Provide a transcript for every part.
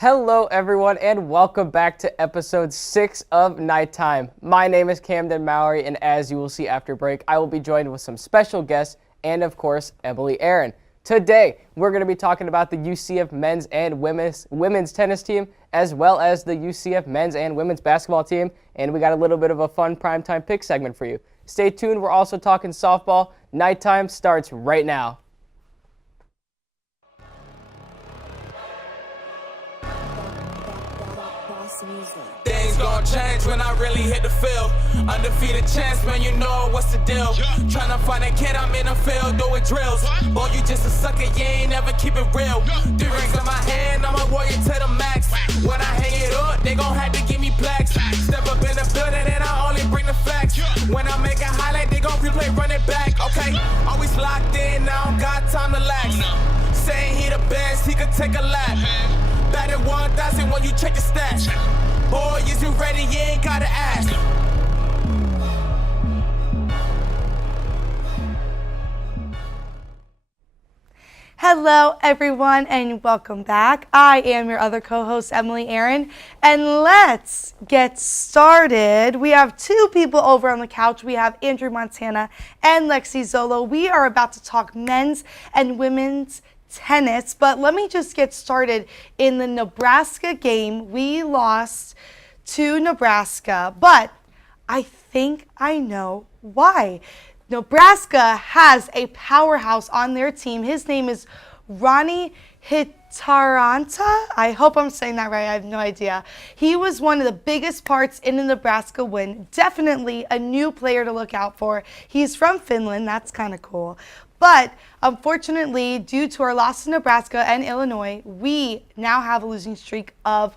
Hello, everyone, and welcome back to episode 6 of Nighttime. My name is Camden Mowery, and as you will see after break, I will be joined with some special guests and, of course, Emily Aaron. Today, we're going to be talking about the UCF men's and women's tennis team, as well as the UCF men's and women's basketball team, and we got a little bit of a fun primetime pick segment for you. Stay tuned. We're also talking softball. Nighttime starts right now. Things gon' change when I really hit the field. Undefeated champs, man, you know what's the deal. Tryna find a kid, I'm in the field doing drills. Boy, you just a sucker, you ain't never keep it real. 3 rings in my hand, I'm a warrior to the max. When I hang it up, they gon' have to give me plaques. Step up in the building and I only bring the facts. When I make a highlight, they gon' replay, run it back. Okay, always locked in, now I don't got time to lax. Saying he the best, he could take a lap. Batted 1,000 when you check your stats. Boy, is you ready? You ain't gotta ask. Hello, everyone, and welcome back. I am your other co-host, Emily Aaron, and let's get started. We have 2 people over on the couch. We have Andrew Montana and Lexi Zolo. We are about to talk men's and women's tennis, but let me just get started. In the Nebraska game, we lost to Nebraska, but I think I know why. Nebraska has a powerhouse on their team. His name is Ronnie Hitaranta. I hope I'm saying that right. I have no idea. He was one of the biggest parts in the Nebraska win. Definitely a new player to look out for. He's from Finland. That's kind of cool. But unfortunately, due to our loss to Nebraska and Illinois, we now have a losing streak of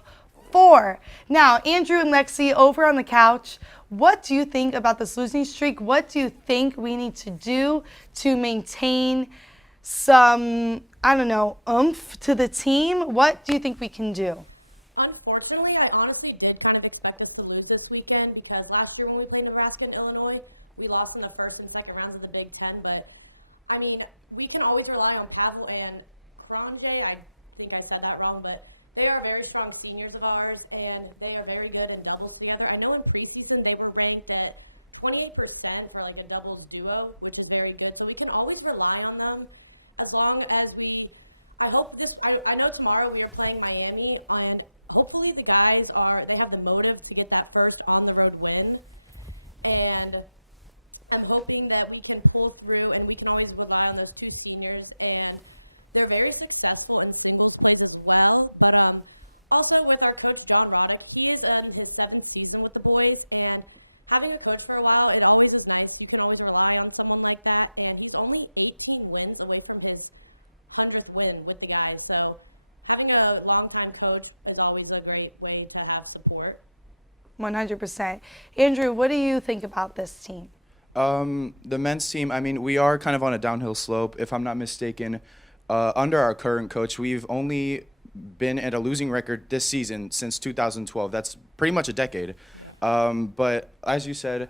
4. Now, Andrew and Lexi over on the couch, what do you think about this losing streak? What do you think we need to do to maintain some, oomph to the team? What do you think we can do? Unfortunately, I honestly did kind of expect us to lose this weekend because last year when we played Nebraska and Illinois, we lost in the first and second rounds of the Big Ten, but I mean, we can always rely on Pavel and Kronje. I think I said that wrong, but they are very strong seniors of ours, and they are very good in doubles together. I know in preseason they were ranked at 28% for like a doubles duo, which is very good. So we can always rely on them as long as I know tomorrow we are playing Miami, and hopefully the guys they have the motive to get that first on the road win. And I'm hoping that we can pull through, and we can always rely on those 2 seniors, and they're very successful in singles plays as well. But also with our coach, John Roddick, he is in his 7th season with the boys, and having a coach for a while, it always is nice. You can always rely on someone like that, and he's only 18 wins away from his 100th win with the guys. So having a longtime coach is always a great way to have support. 100%. Andrew, what do you think about this team? The men's team, I mean, we are kind of on a downhill slope. If I'm not mistaken, under our current coach, we've only been at a losing record this season since 2012. That's pretty much a decade. Yeah. But as you said,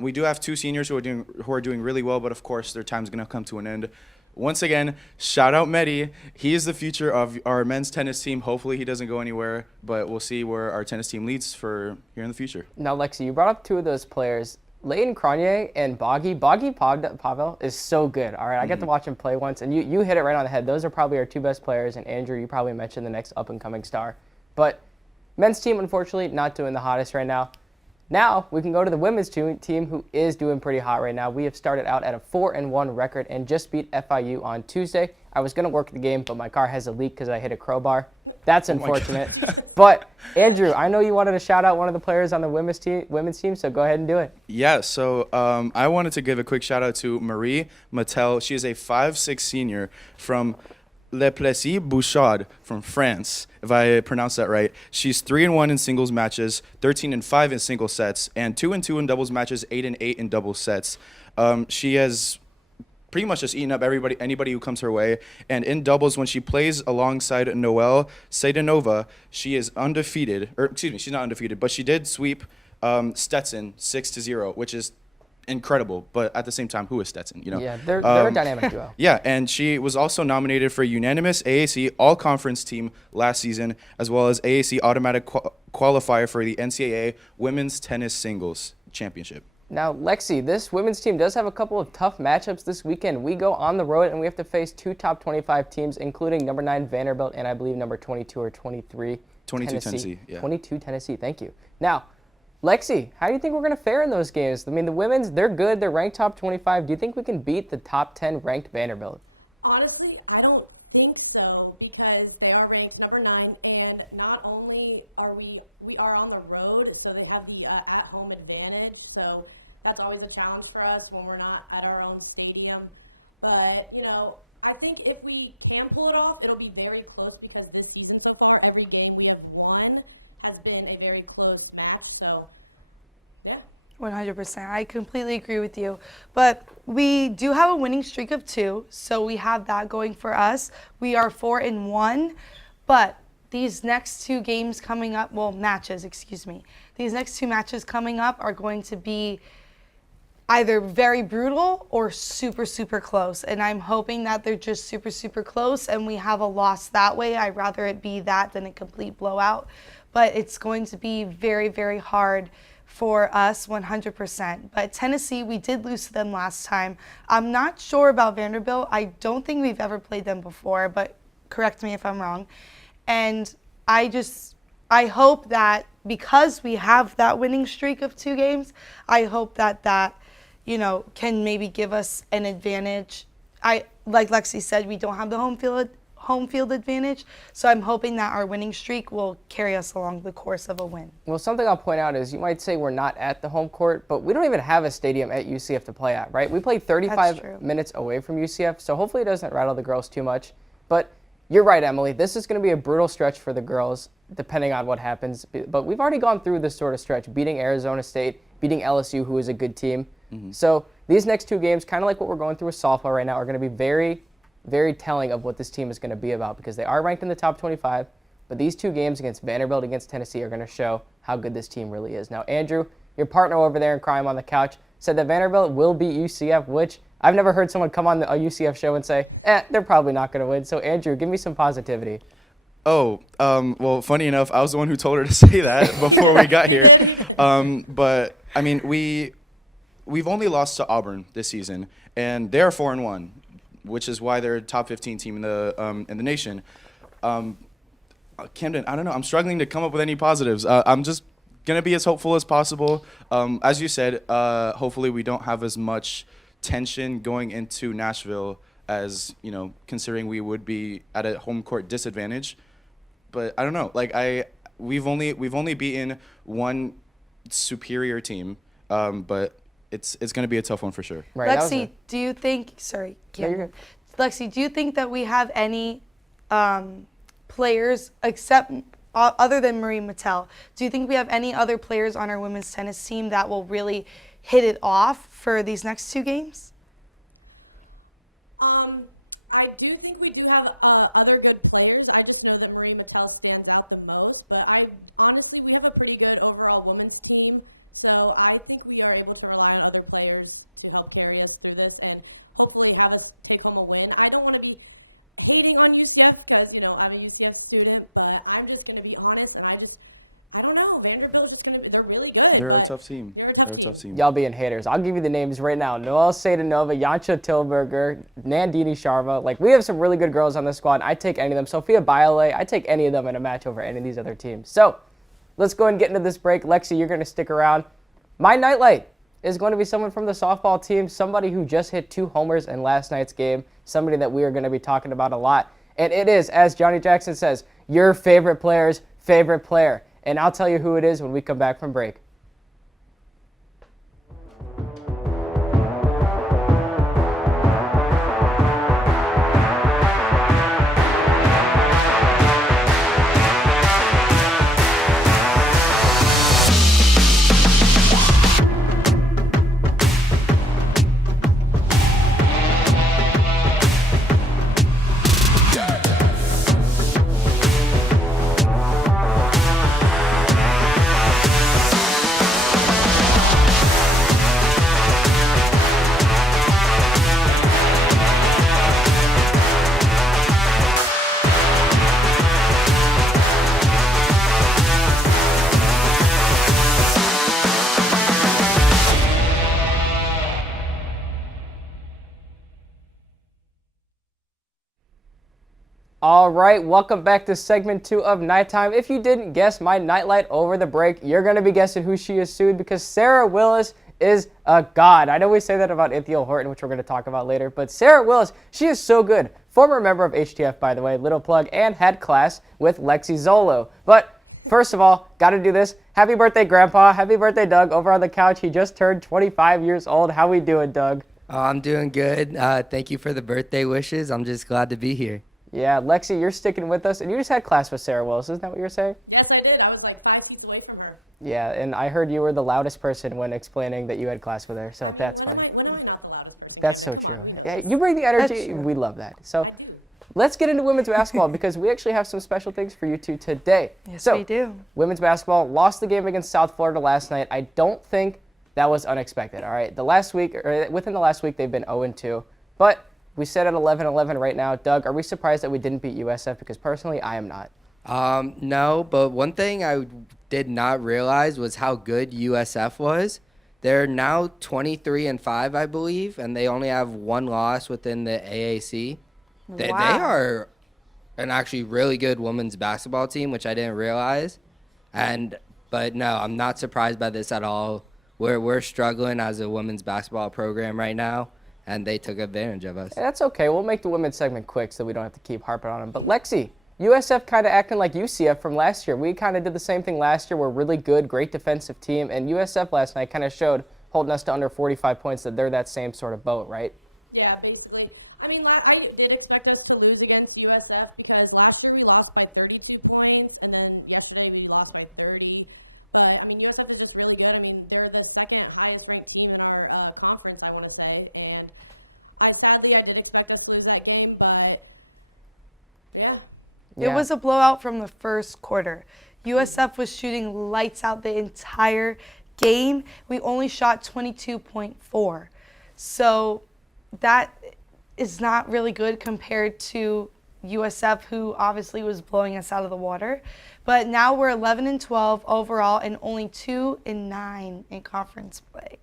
we do have 2 seniors who are doing really well, but of course their time's going to come to an end. Once again, shout out Mehdi. He is the future of our men's tennis team. Hopefully he doesn't go anywhere, but we'll see where our tennis team leads for here in the future. Now, Lexi, you brought up 2 of those players. Leighton Cronje and Boggy Pavel is so good. All right, I got to watch him play once, and you hit it right on the head. Those are probably our 2 best players, and Andrew, you probably mentioned the next up-and-coming star. But men's team, unfortunately, not doing the hottest right now. Now we can go to the women's team, who is doing pretty hot right now. We have started out at a 4-1 record and just beat FIU on Tuesday. I was going to work the game, but my car has a leak because I hit a crowbar. That's unfortunate. But, Andrew, I know you wanted to shout out one of the players on the women's team, so go ahead and do it. Yeah, so I wanted to give a quick shout out to Marie Mattel. She is a 5'6" senior from Le Plessis-Bouchard from France, if I pronounce that right. She's 3-1 in singles matches, 13-5 in single sets, and 2-2 in doubles matches, 8-8 in double sets. She has pretty much just eaten up anybody who comes her way. And in doubles, when she plays alongside Noelle Saydanova, she is undefeated. Or excuse me, she's not undefeated, but she did sweep Stetson 6-0, which is incredible, but at the same time, who is Stetson? You know. Yeah, they're a dynamic duo. Yeah, and she was also nominated for unanimous AAC All-Conference Team last season, as well as AAC Automatic Qualifier for the NCAA Women's Tennis Singles Championship. Now, Lexi, this women's team does have a couple of tough matchups this weekend. We go on the road, and we have to face 2 top 25 teams, including number 9 Vanderbilt and I believe number 22 or 23 Tennessee. Yeah. 22 Tennessee, thank you. Now, Lexi, how do you think we're going to fare in those games? I mean, the women's, they're good. They're ranked top 25. Do you think we can beat the top 10 ranked Vanderbilt? Honestly, I don't think so because they are ranked number 9, and not only are we are on the road, so they have the at-home advantage. So that's always a challenge for us when we're not at our own stadium. But, you know, I think if we can pull it off, it'll be very close because this season so far, every game we have won has been a very close match. So, yeah. 100%. I completely agree with you. But we do have a winning streak of 2, so we have that going for us. We are 4-1, but these next 2 games coming up, matches, excuse me. These next 2 matches coming up are going to be either very brutal or super, super close. And I'm hoping that they're just super, super close and we have a loss that way. I'd rather it be that than a complete blowout. But it's going to be very, very hard for us, 100%. But Tennessee, we did lose to them last time. I'm not sure about Vanderbilt. I don't think we've ever played them before, but correct me if I'm wrong. And I hope that because we have that winning streak of 2 games, I hope that can maybe give us an advantage. Like Lexi said, we don't have the home field advantage, so I'm hoping that our winning streak will carry us along the course of a win. Well, something I'll point out is you might say we're not at the home court, but we don't even have a stadium at UCF to play at, right? We play 35 minutes away from UCF, so hopefully it doesn't rattle the girls too much. But you're right, Emily. This is going to be a brutal stretch for the girls, depending on what happens. But we've already gone through this sort of stretch, beating Arizona State, beating LSU, who is a good team. Mm-hmm. So these next 2 games, kind of like what we're going through with softball right now, are going to be very, very telling of what this team is going to be about because they are ranked in the top 25, but these 2 games against Vanderbilt, against Tennessee are going to show how good this team really is. Now, Andrew, your partner over there in crime on the couch, said that Vanderbilt will beat UCF, which I've never heard someone come on a UCF show and say, they're probably not going to win. So, Andrew, give me some positivity. Oh, well, funny enough, I was the one who told her to say that before we got here. He did. But, I mean, we've only lost to Auburn this season, and they're 4-1. Which is why they're a top 15 team in the nation. Camden, I don't know. I'm struggling to come up with any positives. I'm just going to be as hopeful as possible. As you said, hopefully we don't have as much tension going into Nashville as, considering we would be at a home court disadvantage. But I don't know. We've only beaten one superior team, but it's going to be a tough one for sure. Right, Lexi, do you think? Sorry, Lexi, do you think that we have any players except other than Marie Mattel? Do you think we have any other players on our women's tennis team that will really hit it off for these next 2 games? I do think we do have other good players. I just know that Marie Mattel stands out the most. But we have a pretty good overall women's team. So I think we are able to rely on other players to help carry us through this and hopefully have us take home a win. I don't want to be hating on UCF because, I'm a UCF student, but I'm just going to be honest. And I don't know. Vanderbilt's just going to be – they're really good. They're a tough team. They're a tough team. Y'all being haters. I'll give you the names right now. Noelle Sadanova, Yansha Tilburger, Nandini Sharma. We have some really good girls on this squad. I take any of them. Sophia Biolay, I take any of them in a match over any of these other teams. So let's go and get into this break. Lexi, you're going to stick around. My nightlight is going to be someone from the softball team, somebody who just hit 2 homers in last night's game, somebody that we are going to be talking about a lot. And it is, as Johnny Jackson says, your favorite player's favorite player. And I'll tell you who it is when we come back from break. All right, welcome back to segment 2 of Nighttime. If you didn't guess my nightlight over the break, you're going to be guessing who she is soon because Sarah Willis is a god. I know we say that about Ithiel Horton, which we're going to talk about later, but Sarah Willis, she is so good. Former member of HTF, by the way, little plug, and had class with Lexi Zolo. But first of all, got to do this. Happy birthday, Grandpa. Happy birthday, Doug. Over on the couch, he just turned 25 years old. How we doing, Doug? I'm doing good. Thank you for the birthday wishes. I'm just glad to be here. Yeah, Lexi, you're sticking with us, and you just had class with Sarah Willis. Isn't that what you were saying? Yes, I did. I was like 5 seats away from her. Yeah, and I heard you were the loudest person when explaining that you had class with her. So I mean, that's when fun. am I not the loudest person, That's Camden? so Come on, true. we know Yeah, this. you bring the That's energy. true. We love that. So I do. let's get into women's basketball because we actually have some special things for you two today. Yes, so, we do. Women's basketball lost the game against South Florida last night. I don't think that was unexpected. All right, within the last week, they've been 0-2, but we sit at 11-11 right now. Doug, are we surprised that we didn't beat USF? Because personally, I am not. No, but one thing I did not realize was how good USF was. They're now 23-5, I believe, and they only have one loss within the AAC. They are an actually really good women's basketball team, which I didn't realize. But no, I'm not surprised by this at all. We're struggling as a women's basketball program right now, and they took advantage of us. Hey, that's okay. We'll make the women's segment quick so we don't have to keep harping on them. But Lexi, USF kind of acting like UCF from last year. We kind of did the same thing last year. We're really good, great defensive team. And USF last night kind of showed, holding us to under 45 points, that they're that same sort of boat, right? Yeah, basically. I mean, I did expect us to lose against USF because last year we lost by 32 points, and then yesterday we lost by 30. But, I mean, USF is just really good. I mean, they're the second highest ranked team in our conference, I want to say. And sadly, I did expect us to lose that game, but, yeah. It was a blowout from the first quarter. USF was shooting lights out the entire game. We only shot 22.4. So that is not really good compared to USF, who obviously was blowing us out of the water. But now we're 11-12 overall and only 2-9 in conference play.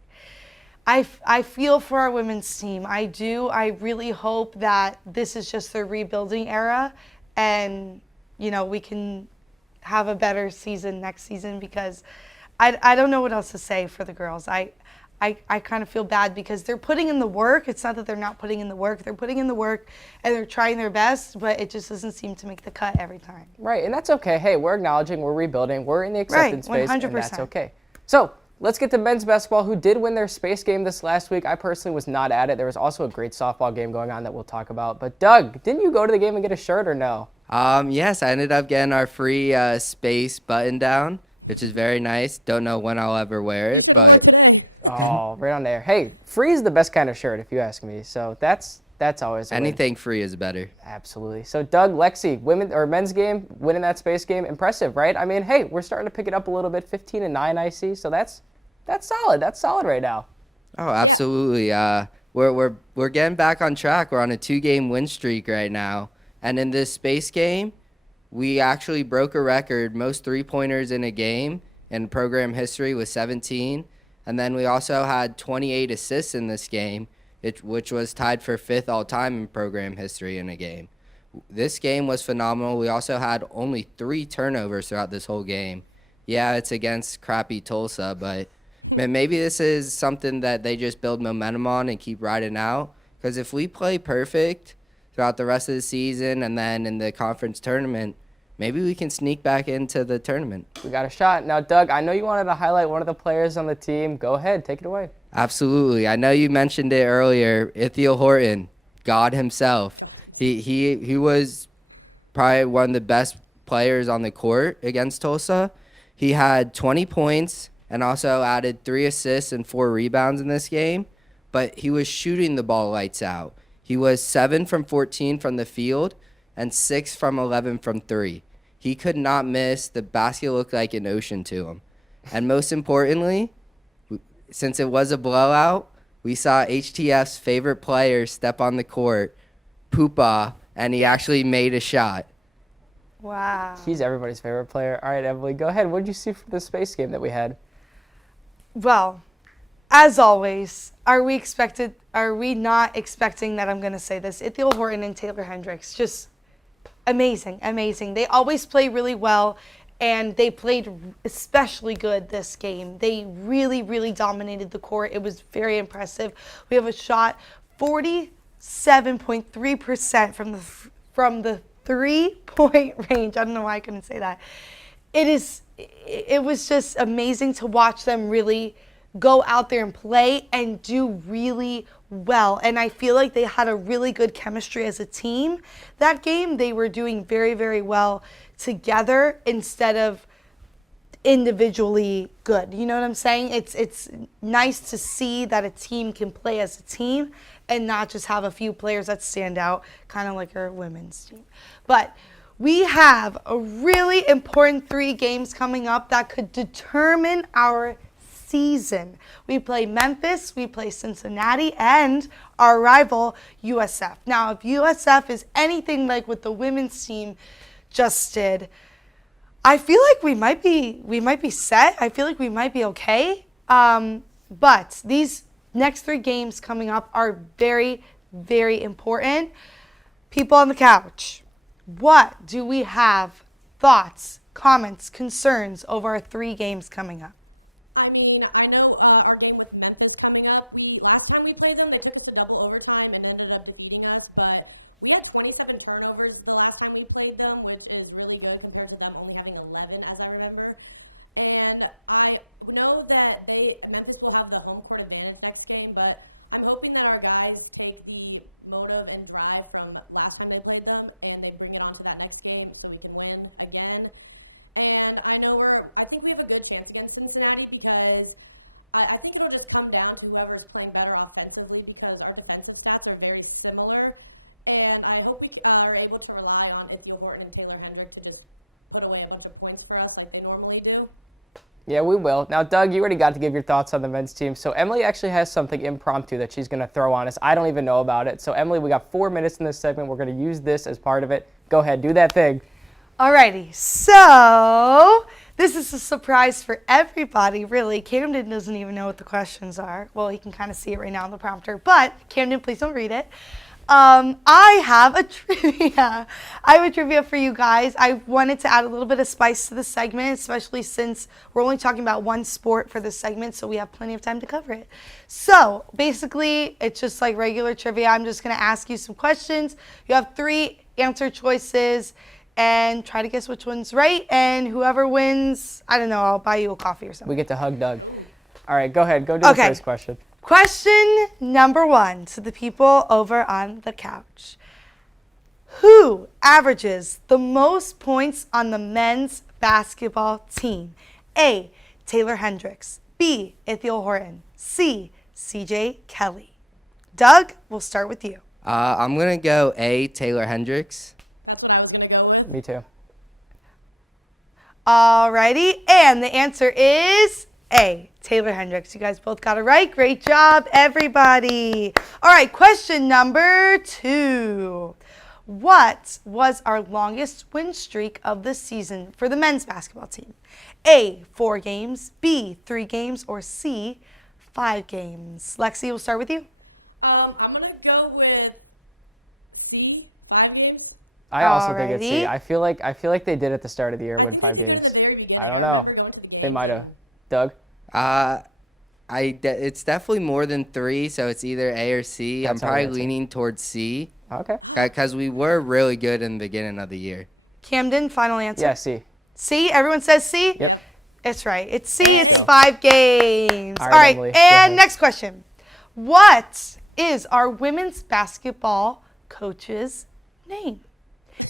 I feel for our women's team. I do. I really hope that this is just their rebuilding era and, you know, we can have a better season next season because I don't know what else to say for the girls. I kind of feel bad because they're putting in the work. It's not that they're not putting in the work. They're putting in the work and they're trying their best, but it just doesn't seem to make the cut every time. Right, and that's okay. Hey, we're acknowledging, we're rebuilding, we're in the acceptance phase, and 100%. that's okay. So let's get to men's basketball, who did win their space game this last week. I personally was not at it. There was also a great softball game going on that we'll talk about. But Doug, didn't you go to the game and get a shirt or no? Yes, I ended up getting our free space button down, which is very nice. Don't know when I'll ever wear it. You should have wore it today. Oh, right on there. Hey, free is the best kind of shirt if you ask me. So that's always a win. Anything free is better. Absolutely. So Doug, Lexi, men's game, winning that space game, impressive, right? I mean, hey, we're starting to pick it up a little bit, 15-9 I see. So that's solid. That's solid right now. Oh, absolutely. We're getting back on track. We're on a 2-game win streak right now. And in this space game, we actually broke a record, most three-pointers in a game in program history with 17. And then we also had 28 assists in this game, which was tied for 5th all-time in program history in a game. This game was phenomenal. We also had only 3 turnovers throughout this whole game. Yeah, it's against crappy Tulsa, but maybe this is something that they just build momentum on and keep riding out. Because if we play perfect throughout the rest of the season and then in the conference tournament, maybe we can sneak back into the tournament. We got a shot. Now, Doug, I know you wanted to highlight one of the players on the team. Go ahead. Take it away. Absolutely. I know you mentioned it earlier. Ithiel Horton, God himself. He was probably one of the best players on the court against Tulsa. He had 20 points and also added 3 assists and 4 rebounds in this game, but he was shooting the ball lights out. He was 7 from 14 from the field and 6 from 11 from 3. He could not miss. The basket looked like an ocean to him. And most importantly, since it was a blowout, we saw HTF's favorite player step on the court, Poopa, and he actually made a shot. Wow. He's everybody's favorite player. All right, Emily, go ahead. What did you see from the space game that we had? Well, as always, are we not expecting that I'm going to say this? Ithiel Horton and Taylor Hendricks, just amazing, amazing. They always play really well, and they played especially good this game. They really, really dominated the court. It was very impressive. We have a shot 47.3% from the 3-point range. I don't know why I couldn't say that. It was just amazing to watch them really go out there and play and do really well. And I feel like they had a really good chemistry as a team that game. They were doing very, very well together instead of individually good. You know what I'm saying? It's nice to see that a team can play as a team and not just have a few players that stand out, kind of like our women's team. But we have a really important 3 games coming up that could determine our season. We play Memphis, we play Cincinnati, and our rival USF. Now, if USF is anything like what the women's team just did, I feel like we might be set. I feel like we might be okay. But these next 3 games coming up are very, very important. People on the couch, what do we have? Thoughts, comments, concerns over our 3 games coming up? I mean, I know our game with Memphis coming up. Last time we played them, they took us to double overtime and ended up defeating us. But we had 27 turnovers the last time we played them, which is really good compared to them only having 11, as I remember. And I know that Memphis will have the home court advantage next game, but I'm hoping that our guys take the motive and drive from last time they played them and they bring it on to that next game so we can win again. And I think we have a good chance against Cincinnati because I think it'll just come down to whoever's playing better offensively because our defensive stats are very similar. And I hope we are able to rely on Ithiel Horton and Taylor Hendrick to just put away a bunch of points for us like they normally do. Yeah, we will. Now, Doug, you already got to give your thoughts on the men's team. So Emily actually has something impromptu that she's going to throw on us. I don't even know about it. So, Emily, we got 4 minutes in this segment. We're going to use this as part of it. Go ahead, do that thing. Alrighty, so this is a surprise for everybody, really. Camden doesn't even know what the questions are. Well, he can kind of see it right now in the prompter, but Camden, please don't read it. I have a trivia. I have a trivia for you guys. I wanted to add a little bit of spice to the segment, especially since we're only talking about one sport for this segment, so we have plenty of time to cover it. So basically, it's just like regular trivia. I'm just going to ask you some questions. You have 3 answer choices and try to guess which one's right. And whoever wins, I don't know, I'll buy you a coffee or something. We get to hug Doug. Ooh. All right, go ahead. Go do the first question. Question number 1 to the people over on the couch. Who averages the most points on the men's basketball team? A, Taylor Hendricks. B, Ithiel Horton. C, CJ Kelly. Doug, we'll start with you. I'm going to go A, Taylor Hendricks. That's what I was going to go with. Me too. Alrighty, and the answer is A, Taylor Hendricks. You guys both got it right. Great job, everybody. All right, question number 2. What was our longest win streak of the season for the men's basketball team? A, 4 games, B, 3 games, or C, 5 games? Lexi, we'll start with you. I'm going to go with C, 5 games. I also think it's C. Alrighty. I feel like they did at the start of the year. I think they did good in the very beginning. I don't know. remember going to the They games might have. and Doug? It's definitely more than 3, so it's either A or C. That's I'm probably all right, leaning towards C Okay. because we were really good in the beginning of the year. Camden, final answer. Yeah, C. C, everyone says C? Yep. It's right. It's C. Hey. It's 5 games. All All right, right, Emily, go ahead. and next question. What is our women's basketball coach's name?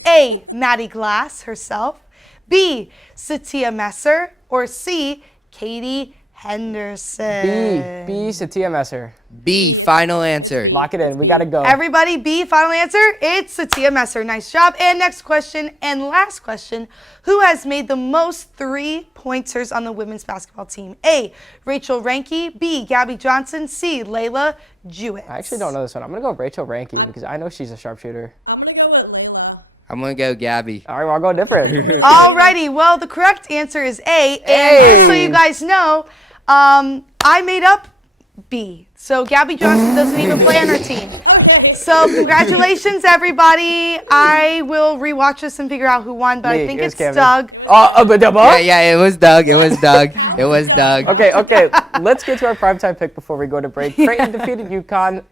A, Maddie Glass herself. B, Satia Messer. Or C, Katie Henderson. B, Satia Messer. B, It's- final it's answer. B. Lock it in. It's We B. got to go. Everybody, B, final answer. It's Satia Messer. Nice job. And next question and last question. Who has made the most 3-pointers on the women's basketball team? A, Rachel Ranke. B, Gabby Johnson. C, Layla Jewett. I actually don't know this one. I'm going to go Rachel Ranke because I know she's a sharpshooter. I'm going to go with Layla. I'm going to go Gabby. All right, well, I'll go different. I don't really know either. Alrighty, well, the correct answer is A. And Hey. just so you guys know, I made up B. So Gabby Johnson doesn't even play on our team. Okay. So congratulations, everybody. I will rewatch this and figure out who won, but Me. I think It was it's Camden. Doug. It was Camden. Yeah, it was Doug. What? It was Doug. How it was was it Doug? Doug. How was Okay, it done? let's get to our primetime pick before we go to break. Creighton defeated UConn.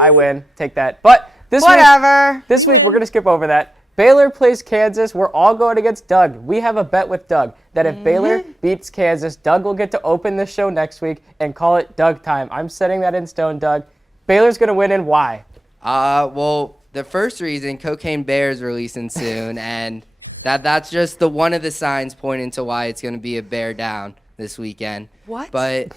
I win. Take that. But this week, Whatever. this We week win. we're going to skip over that. Baylor plays Kansas. We're all going against Doug. We have a bet with Doug that if Baylor beats Kansas, Doug will get to open the show next week and call it Doug time. I'm setting that in stone, Doug. Baylor's going to win, and why? Well, the first reason, Cocaine Bear is releasing soon, and that's just one of the signs pointing to why it's going to be a bear down this weekend. What? But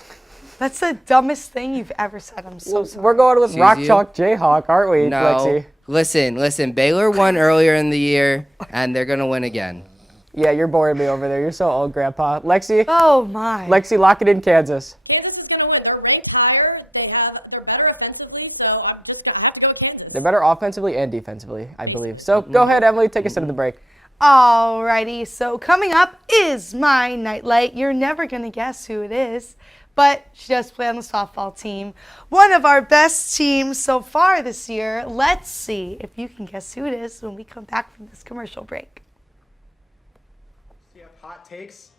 That's the dumbest thing you've ever said. I'm so sorry. We're going with Excuse Rock you? Chalk Jayhawk, aren't we, no, Lexi? listen. Baylor won earlier in the year, and they're going to win again. Yeah, you're boring me over there. You're so old, Grandpa. Lexi, Oh, my. Lexi, lock it in Kansas. Kansas is going to win. They're ranked higher. They're better offensively, so I have to go with Kansas. They're better offensively and defensively, I Basically. believe. So go ahead, Emily, take us into the break. Alrighty, so coming up is my nightlight. You're never going to guess who it is, but she does play on the softball team. One of our best teams so far this year. Let's see if you can guess who it is when we come back from this commercial break. UCF Hot Takes.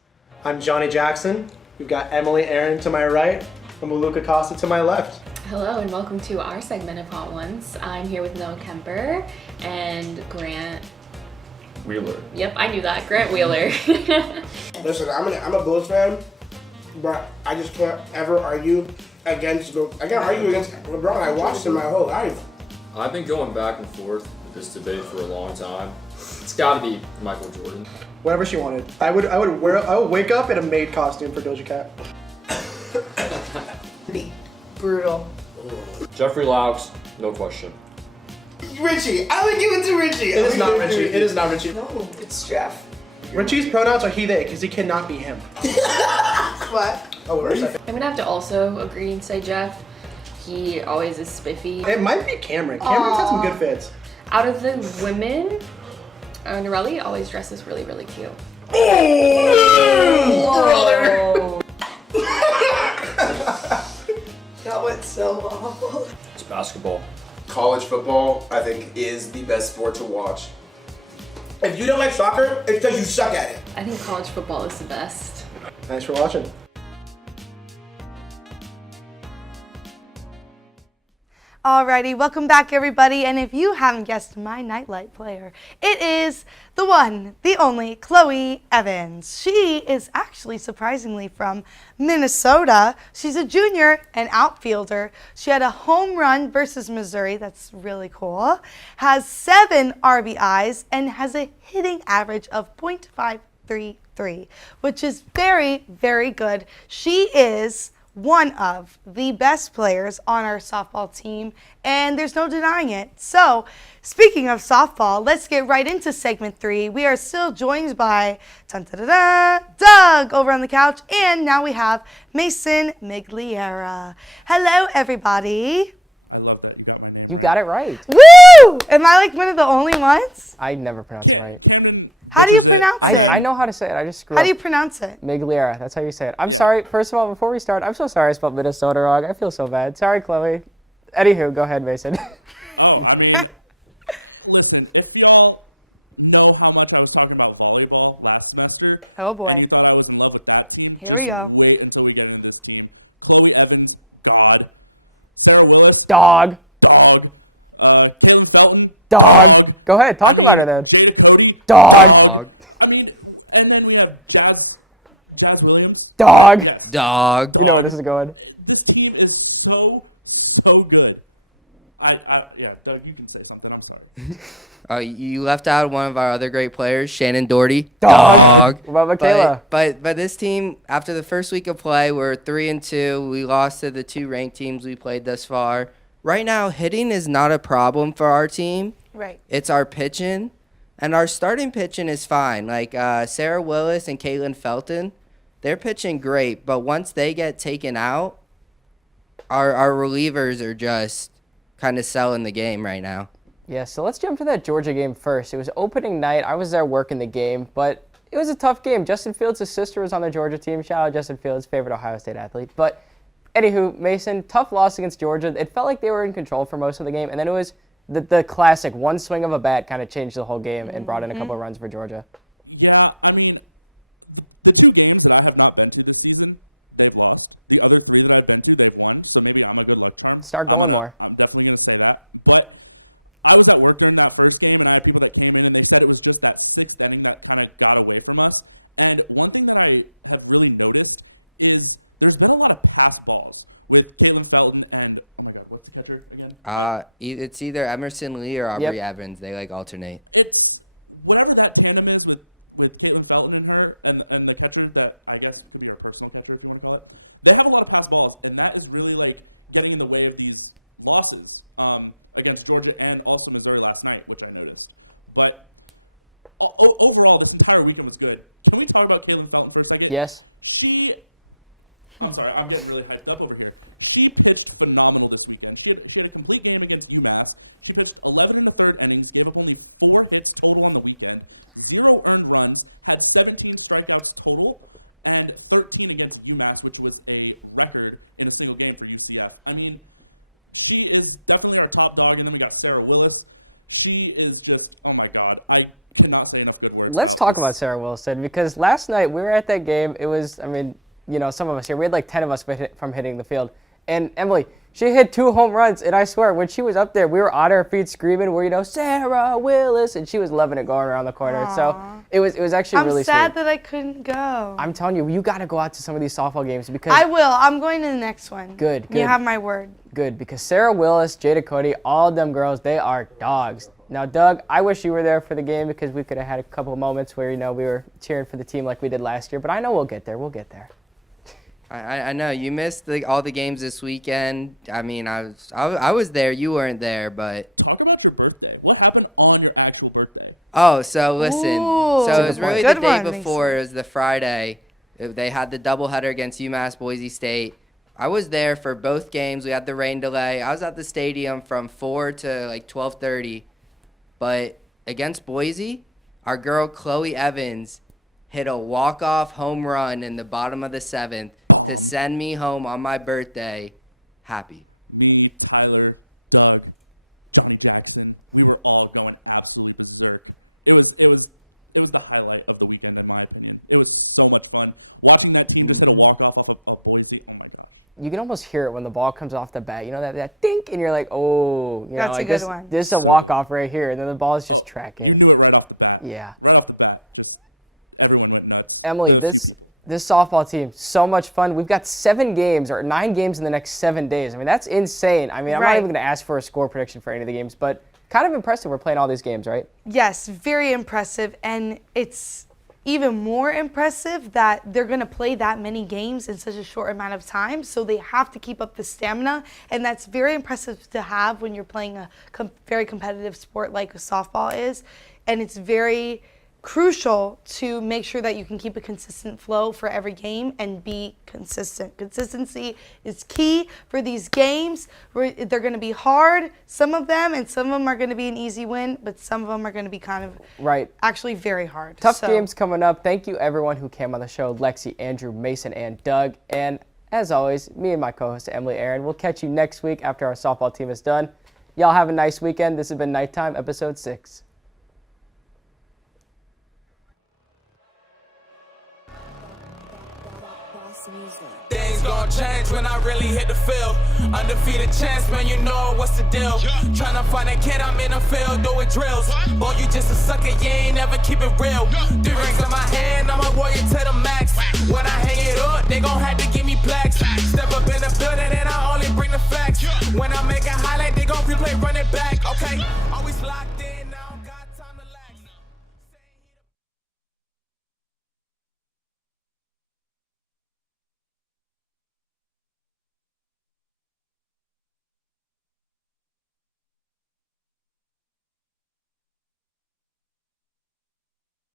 I'm Johnny Jackson. We've got Emily Aaron to my right and Maluka Costa to my left. Hello and welcome to our segment of Hot Ones. I'm here with Noah Kemper and Grant Wheeler. Yep, I knew that. Grant Wheeler. Listen, I'm a Bulls fan, but I just can't ever argue against LeBron. I watched him my whole life. I've been going back and forth with this debate for a long time. It's got to be Michael Jordan. Whatever she wanted. I would wake up in a maid costume for Doja Cat. Brutal. Jeffrey Laux, no question. Richie, I would give it to Richie. It is not Richie. It is not Richie. No, it's Jeff. Richie's pronouns are he, they, because he cannot be him. What? Oh, wait a second. I'm gonna have to also agree and say Jeff. He always is spiffy. It might be Cameron. Cameron's had some good fits. Out of the women, Norelli always dresses really, really cute. That went so awful. It's basketball. College football, I think, is the best sport to watch. If you don't like soccer, it's because you suck at it. I think college football is the best. Thanks for watching. Alrighty, welcome back everybody, and if you haven't guessed my nightlight player, it is the one, the only, Chloe Evans. She is actually surprisingly from Minnesota. She's a junior and outfielder. She had a home run versus Missouri, that's really cool, has 7 RBIs, and has a hitting average of .533, which is very, very good. She is one of the best players on our softball team, and there's no denying it. So, speaking of softball, let's get right into segment 3. We are still joined by Doug over on the couch, and now we have Mason Migliera. Hello, everybody. I love that you got my name You right. got it right. Woo! Am I like one of the only ones? I never pronounce it right. Camden How do you butchers it, pronounce and it? then I know how to say it. I just screw How up. do you pronounce it? Migliera. That's how you say it. I'm Yeah. sorry. First of all, before we start, I'm so sorry I spelled Minnesota wrong. I feel so bad. Sorry, Chloe. Anywho, go ahead, Mason. Oh, I mean, listen, if y'all know how much I was talking about volleyball last semester, Oh, boy. and you thought I was in love with that team, Here just we go. wait until we get into this team. Chloe Evans, God. Sarah Willis, Dog. dog. Kaylin Felton, Dog. dog. Go ahead. Talk I mean, about it then. Jada Cody, Dog. dog. I mean, and then we have Jazz Williams. Dog. Right? Yes. Dog. You know where Dog. this is going. This team is so good. Yeah, Doug, you can say something. I'm sorry. You left out one of our other great players, Shannon Doherty. Dog. What about Michaela? But this team, after the first week of play, we're 3-2. We lost to the 2 ranked teams we played thus far. Right now, hitting is not a problem for our team. Right. It's our pitching, and our starting pitching is fine. Like Sarah Willis and Caitlin Felton, they're pitching great. But once they get taken out, our relievers are just kind of selling the game right now. Yeah, so let's jump to that Georgia game first. It was opening night. I was there working the game, but it was a tough game. Justin Fields' sister was on the Georgia team. Shout out Justin Fields, favorite Ohio State athlete. But Anywho, Mason, tough loss against Georgia. It felt like they were in control for most of the game, and then it was the classic one swing of a bat kind of changed the whole game and brought in a couple of runs for Georgia. Yeah, I mean, the 2 games that I have not been to this season, they've lost. The other 3 that I've been to, they've won. So maybe I'm a good luck charm. I'm definitely gonna say that. But I was at work during that first game, and I had people that came in, and they said it was just that 6th inning that kind of got away from us. And one thing that I have really noticed is there's been a lot of pass balls with Caitlin Felton and, oh my God, what's the catcher again? It's either Emerson Lee or Aubrey Evans. They like alternate. It's whatever that tandem is with Caitlin Felton and her and the catcher that I guess could be our personal catcher if you want to call it. They have a lot of pass balls, and that is really like getting in the way of these losses against Georgia and also Missouri last night, which I noticed. But overall, this entire weekend was good. Can we talk about Caitlin Felton for a second? Yes. I'm sorry, I'm getting really hyped up over here. She pitched phenomenal this weekend. She had a complete game against UMass. She pitched 11 1/3 innings, gave up only 4 hits total on the weekend, 0 earned runs, had 17 strikeouts total, and 13 against UMass, which was a record in a single game for UCF. I mean, she is definitely our top dog, and then we got Sarah Willis. She is just, oh my God, I cannot say enough good words about this. Let's talk about Sarah Wilson, because last night we were at that game. It was, I mean, you know, some of us here, we had like 10 of us from hitting the field. And Emily, she hit 2 home runs, and I swear, when she was up there, we were on our feet screaming, you know, Sarah Willis, and she was loving it going around the corner. Aww. So it was actually really sweet. I'm sad that I couldn't go. I'm telling you, you got to go out to some of these softball games because I will. I'm going to the next one. Good. You have my word. Good, because Sarah Willis, Jada Cody, all of them girls, they are dogs. Now, Doug, I wish you were there for the game because we could have had a couple of moments where, you know, we were cheering for the team like we did last year. But I know we'll get there. We'll get there. I know you missed all the games this weekend. I mean, I was there. You weren't there, but talk about your birthday. What happened on your actual birthday? Oh, so listen. Ooh, so it was really the day one. before. It was the Friday. They had the doubleheader against UMass Boise State. I was there for both games. We had the rain delay. I was at the stadium from 4 to like 12:30. But against Boise, our girl Chloe Evans hit a walk-off home run in the bottom of the 7th to send me home on my birthday happy. Me, Tyler, Doug, Johnny Jackson, we were all going absolutely berserk. It was the highlight of the weekend, in my opinion. It was so much fun. Watching that team just hit a walk-off off of Boise, oh my gosh. You can almost hear it when the ball comes off the bat. You know, that dink, and you're like, oh. You know, That's like a good one. This is a So walk-off right here, and then the ball is just tracking. You knew it right off the bat. Yeah. Right off the bat, just everyone went nuts. Emily, few people. This softball team, so much fun. We've got 7 games or 9 games in the next 7 days. I mean, that's insane. I mean, I'm not even going to ask for a score prediction for any of the games, but kind of impressive we're playing all these games, right? Yes, very impressive. And it's even more impressive that they're going to play that many games in such a short amount of time. So they have to keep up the stamina. And that's very impressive to have when you're playing a very competitive sport like softball is. And it's very crucial to make sure that you can keep a consistent flow for every game and be consistent. Consistency is key for these games. They're going to be hard, some of them, and some of them are going to be an easy win, but some of them are going to be kind of actually very hard. Tough games coming up. Thank you, everyone who came on the show, Lexi, Andrew, Mason, and Doug. And as always, me and my co-host, Emily Aaron, we'll catch you next week after our softball team is done. Y'all have a nice weekend. This has been Nighttime, Episode 6. Things gon' change when I really hit the field. Undefeated champs, man, you know what's the deal. Tryna find a kid, I'm in the field doing drills. Boy, you just a sucker, you ain't never keep it real. 3 rings in my hand, I'm a warrior to the max. When I hang it up, they gon' have to give me plaques. Step up in the building and I only bring the facts. When I make a highlight, they gon' replay, run it back, okay?